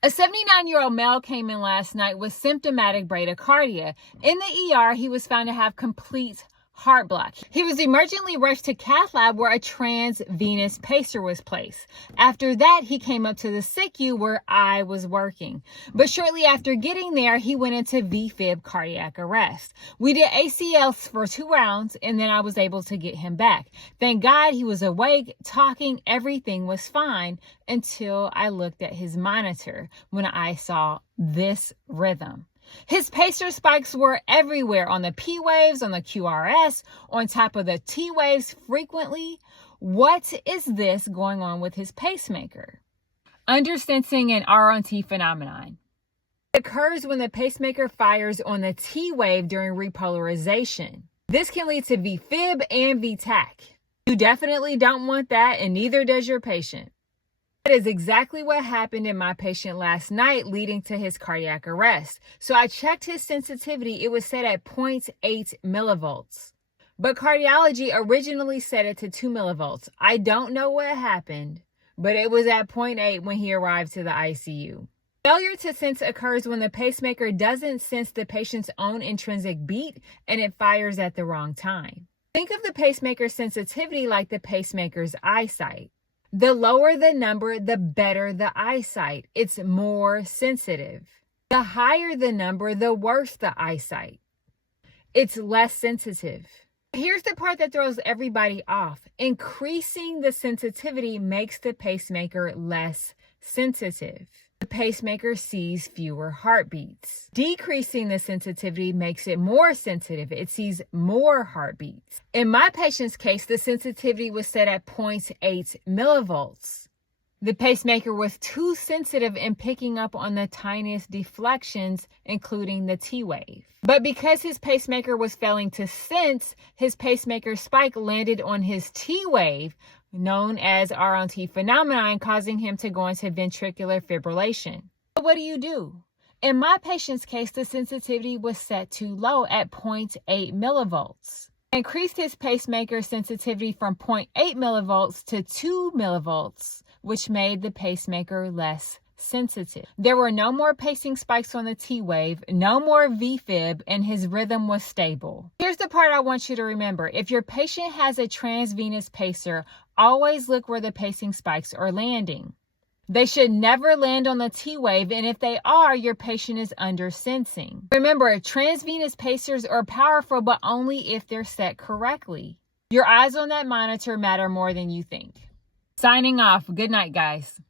A 79-year-old male came in last night with symptomatic bradycardia. In the ER, he was found to have complete heart block. He was emergently rushed to cath lab where a transvenous pacer was placed. After that, he came up to the SICU where I was working. But shortly after getting there, he went into VFib cardiac arrest. We did ACLs for 2 rounds, and then I was able to get him back. Thank God he was awake, talking, everything was fine until I looked at his monitor when I saw this rhythm. His pacer spikes were everywhere, on the P waves, on the QRS, on top of the T waves frequently. What is this going on with his pacemaker? Undersensing and ROT phenomenon. It occurs when the pacemaker fires on the T wave during repolarization. This can lead to VFib and VTAC. You definitely don't want that, and neither does your patient. That is exactly what happened in my patient last night, leading to his cardiac arrest. So I checked his sensitivity. It was set at 0.8 millivolts. But cardiology originally set it to 2 millivolts. I don't know what happened, but it was at 0.8 when he arrived to the ICU. Failure to sense occurs when the pacemaker doesn't sense the patient's own intrinsic beat and it fires at the wrong time. Think of the pacemaker sensitivity like the pacemaker's eyesight. The lower the number, the better the eyesight. It's more sensitive. The higher the number, the worse the eyesight. It's less sensitive. Here's the part that throws everybody off. Increasing the sensitivity makes the pacemaker less sensitive. The pacemaker sees fewer heartbeats. Decreasing the sensitivity makes it more sensitive. It sees more heartbeats. In my patient's case, the sensitivity was set at 0.8 millivolts. The pacemaker was too sensitive in picking up on the tiniest deflections, including the T wave. But because his pacemaker was failing to sense, his pacemaker spike landed on his T wave, known as ROT phenomenon, causing him to go into ventricular fibrillation. So what do? In my patient's case, the sensitivity was set too low at 0.8 millivolts. I increased his pacemaker sensitivity from 0.8 millivolts to 2 millivolts, which made the pacemaker less sensitive. There were no more pacing spikes on the T wave, no more VFib, and his rhythm was stable. Here's the part I want you to remember. If your patient has a transvenous pacer, always look where the pacing spikes are landing. They should never land on the T wave, and if they are, your patient is undersensing. Remember, transvenous pacers are powerful, but only if they're set correctly. Your eyes on that monitor matter more than you think. Signing off. Good night, guys.